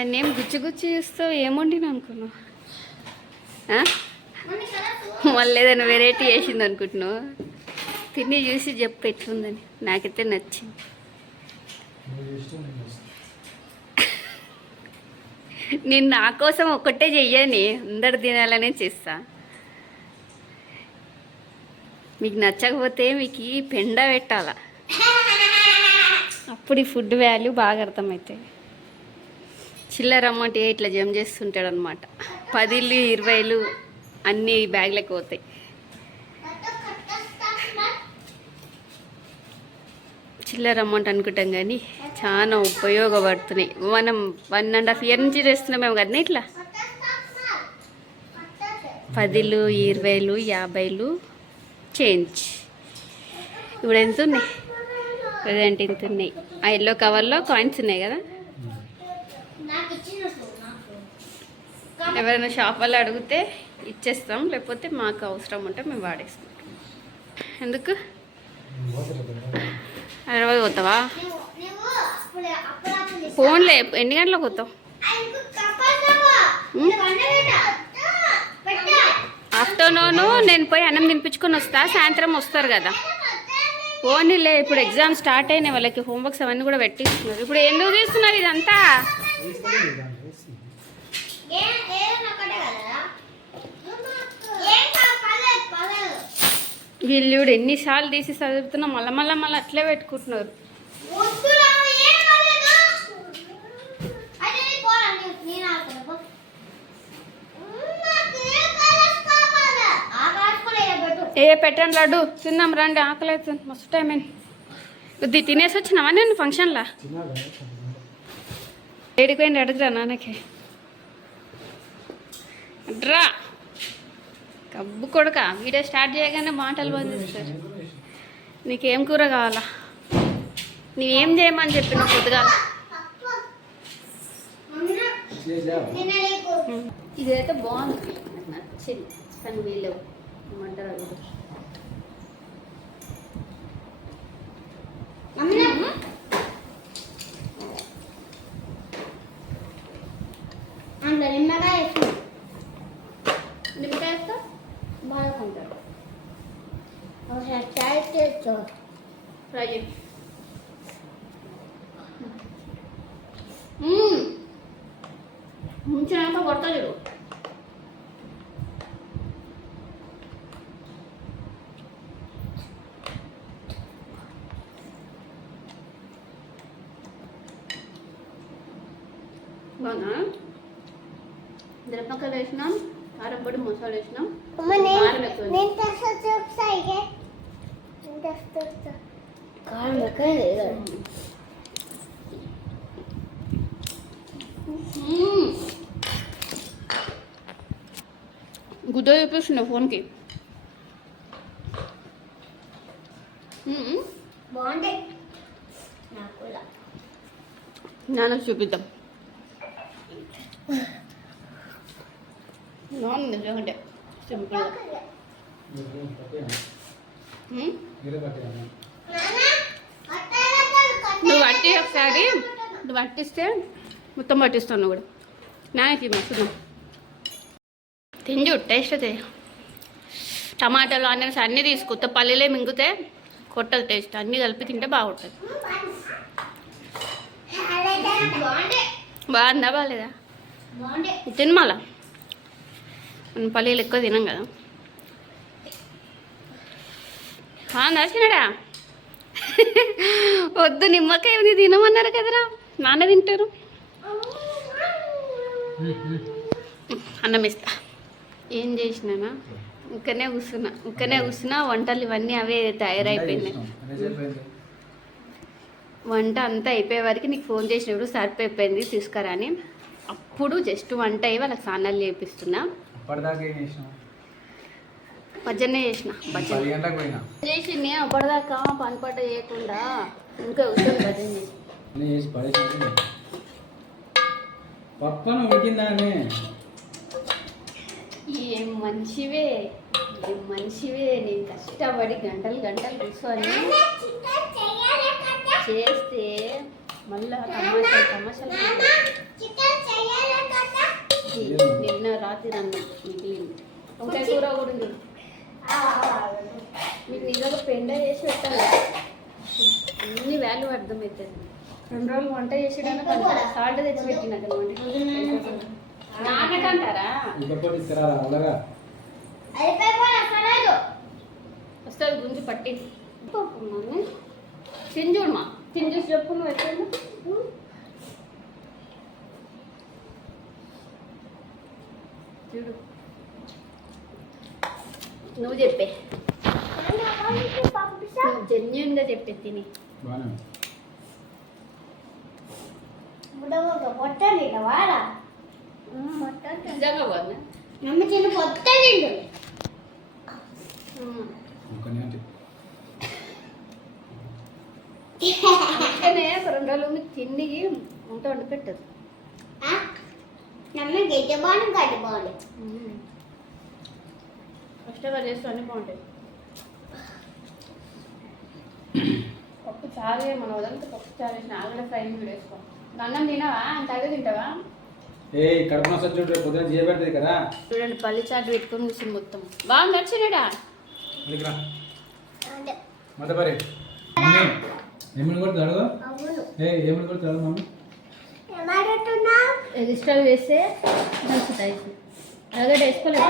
నేనేం గుచ్చి గుచ్చి చూస్తావు ఏముండిన అనుకున్నావు మళ్ళీ ఏదైనా వెరైటీ వేసింది అనుకుంటున్నావు తిని చూసి చెప్పు ఎట్లుందని నాకైతే నచ్చింది నేను నా కోసం ఒక్కటే చెయ్యని అందరు తినాలనే చేస్తా మీకు నచ్చకపోతే మీకు పెండ పెట్టాలా అప్పుడు ఈ ఫుడ్ వాల్యూ బాగా అర్థమవుతాయి చిల్లర అమౌంట్ ఇట్లా జమ చేస్తుంటాడు అనమాట 10లు 20లు అన్నీ బ్యాగ్లకు పోతాయి చిల్లర అమౌంట్ అనుకుంటాం కానీ చాలా ఉపయోగపడుతున్నాయి మనం 1.5 year నుంచి చేస్తున్నాం కదా ఇట్లా 10లు 20లు 50లు చేంజ్ ఇప్పుడు ఎంత ఉన్నాయి ప్రజెంట్ ఇంత ఉన్నాయి ఆ ఎల్లో కవర్లో కాయిన్స్ ఉన్నాయి కదా ఎవరైనా షాప్ వాళ్ళు అడిగితే ఇచ్చేస్తాం లేకపోతే మాకు అవసరం ఉంటే మేము వాడేసుకుంటాం ఎందుకు 60 పోతావా ఫోన్లే ఎన్ని గంటలకు పోతావు ఆఫ్టర్నూన్ నేను పోయి అన్నం తినిపించుకొని వస్తా సాయంత్రం వస్తారు కదా ఓన్లీ ఇప్పుడు ఎగ్జామ్ స్టార్ట్ అయినాయి వాళ్ళకి హోంవర్క్స్ అవన్నీ కూడా పెట్టిస్తున్నారు ఇప్పుడు ఎందుకు తీస్తున్నారు ఇదంతా వీళ్ళు ఎన్నిసార్లు తీసి చదువుతున్నా మళ్ళీ అట్లే పెట్టుకుంటున్నారు ఏ పెట్టండి లడ్డు తిన్నాం రండి ఆకలి అవుతుంది మస్తు టైం అయింది కొద్ది తినేసి వచ్చినావా నేను ఫంక్షన్లా ఏడిపోయింది అడుగురా నాన్నకి డ్రా కబ్బు కొడుక వీడియో స్టార్ట్ చేయగానే మాటలు బంద్ చేస్తారు నీకేం కూర కావాలా నీవేం చేయమని చెప్పిన పొద్దుగా ఇదైతే బాగుంది నచ్చింది కానీ వీళ్ళు ఏమంటారు నిమ్మకాయ వేస్తా బాగుంటారు ఫ్రై ముంచినాక కొడతా చూడు బాగున్నా మిరపకాయలు వేసినాం కారం పొడి మసాలా వేసినాం గుడ్డ చూపిస్తున్నా ఫోన్కి బాగుంది నాన్నకు చూపిద్దాం బాగుంది నిజంగా సింపుల్గా నువ్వు పట్టి ఒకసారి నువ్వు పట్టిస్తే మొత్తం పట్టిస్తాను కూడా నాయకి మస్తున్నాం తింజు టేస్ట్ అయితే టమాటాలు ఆనియన్స్ అన్నీ తీసుకొస్తా పల్లీలే మింగితే కొట్టదు టేస్ట్ అన్నీ కలిపి తింటే బాగుంటుంది బాగుందా బాగాలేదా తినమాలా మనం పల్లీలు ఎక్కువ తినాం కదా నచ్చినాడా వద్దు నిమ్మకాయ ఏమి తినమన్నారు కదరా నాన్న తింటారు అన్నం ఇస్తా ఏం చేసినానా ఇక్కడనే కూర్చున్నా వంటలు ఇవన్నీ అవే తయారైపోయినాయి వంట అంతా అయిపోయే వరకు నీకు ఫోన్ చేసినప్పుడు సరిపోయిపోయింది తీసుకురా అని అప్పుడు జస్ట్ వంట అయ్యి వాళ్ళకి స్నానాలు చేపిస్తున్నా భజనే చేసిన చేసింది అప్పటిదాకా పని పట్ట చేయకుండా ఇంకా కూర్చొని భజన చేసి ఏం మనిషివే నేను కష్టపడి గంటలు కూర్చొని చేస్తే మళ్ళా తమాషాలు చపాతీ రన్నం మిగిలింది. వంకాయ కూర కూడా ఉంది. మీకు నిజంగా పెండ చేసి పెట్టాలి, అన్ని వాల్యూ అర్థమవుతుంది. 2 రోజులు వంట చేసేటానికి సాల్ట్ తెచ్చి పెట్టినాక నాన్నకంటారా వస్తుంది గుంజి పట్టి తింజుడుమా తింజూసి చెప్పు నువ్వు ఎక్కడ చూడు నువ్వు చెప్పే జెన్యున్ గా చెప్పే తిని నిజంగా బాగుంది నమ్మ చిన్న కొత్త అందుకనే 2 రోజులు మీకు తిండి వంట వండి పెట్టదు. కష్టపడి చేస్తే అన్నీ బాగుంటాయి. పప్పు చారు మనం వదంతా పప్పు చారు వేసిన ఆల్రెడీ ఫ్రై కూడా వేసుకో. అన్నం తినవా అంత అదే తింటావా? చూడండి పల్లి చాటు పెట్టుకొని కూర్చుని మొత్తం బాగుంది. వచ్చినాడా ఎక్స్ట్రా వేస్తే దంచుతాయి. అలాగే వేసుకోలేదు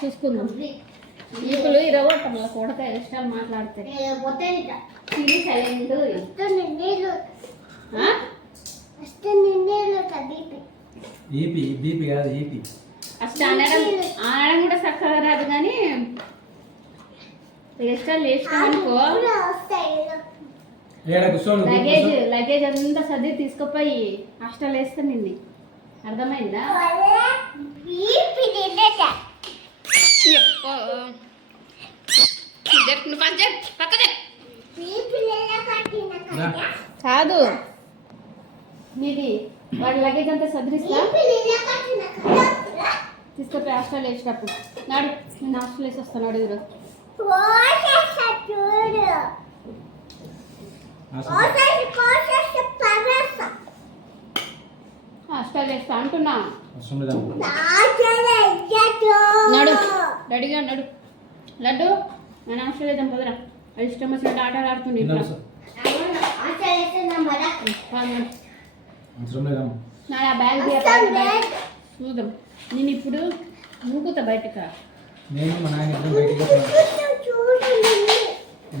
చూసుకుందాం. ఈపులు ఇరగొట్టం మళ్ళీ కూడక ఎక్స్ట్రా మాట్లాడతాయి. తిని సైలెంట్ అసలు అనడం కూడా చక్కగా రాదు, కానీ ఎక్స్ట్రా లేచినామనుకో లగేజ్ అంతా సర్ది తీసుకుపోయి హాస్టల్ వేస్తా నిన్ను. అర్థమైందా? కాదు మీది వాడి లగేజ్ అంతా సదిరిస్తా తీసుకుపోయి హాస్టల్ వేసినప్పుడు. నాడు నేను హాస్టల్ వేసి వస్తాను. అడుగురు హాస్టల్ వేస్తా అంటున్నా. నడు రెడీగా నడు. లడ్డు నేను హాస్టల్ వేద్దాం పదరా. అది ఇష్టం వచ్చినట్టు ఆటలు ఆడుతుంది. నా బ్యాగ్ చూద్దాం. నేను ఇప్పుడు మూకుతా బయటకు.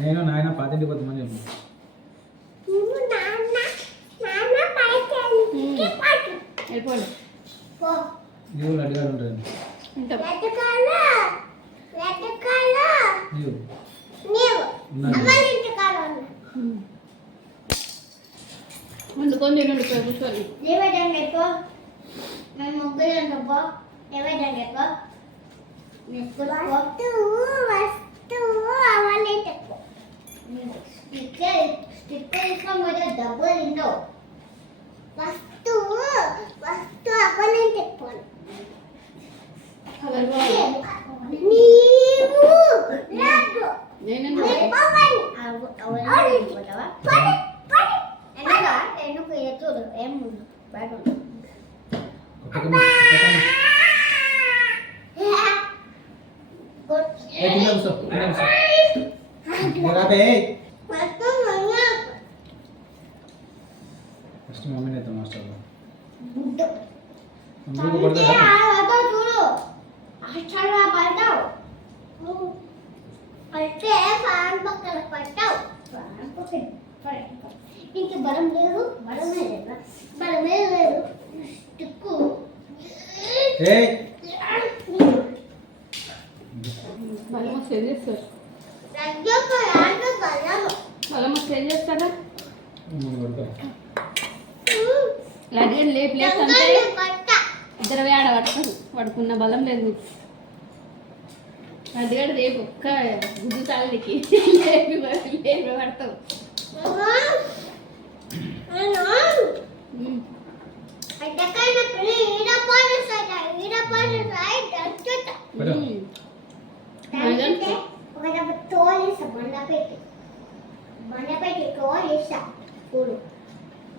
నేను నాయన పాతింటికి పోతామని చెప్పి వెళ్ళిపోండి. అడిగారు ఉంటుంది వండుకొని తినండి కూర్చొని. డబ్బులు తింటావు వస్తు అవలేంటి ఎక్కువ మమ్మీ మాస్టర్ ఇంక బలం లేదు, బలమే లేదు టిక్కు చేస్తారా? లగేజ్ లేపు లేకుంటే ఇద్దరు వేడ పడతారు. పడుకున్న బలం లేదు మీకు. అది కూడా రేపు ఒక్క గుడ్డు తాళ్ళకి లేపి పడతావు. బండ పెట్టి తోలేసా చూడు.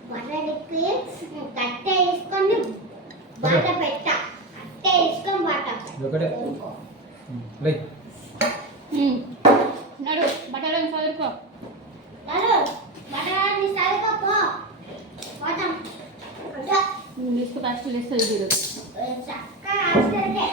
బండకి కట్టె వేసుకొని బాట పెట్ట అట్టే ఇష్టం బాట ఒకటే లై నడు బట్టలను చదువుకో. నడు బటాని సరిగా పో పోతాం తీసుకు కష్టాలు ఇస్తుంది చక్కగా ఆస్టర్కే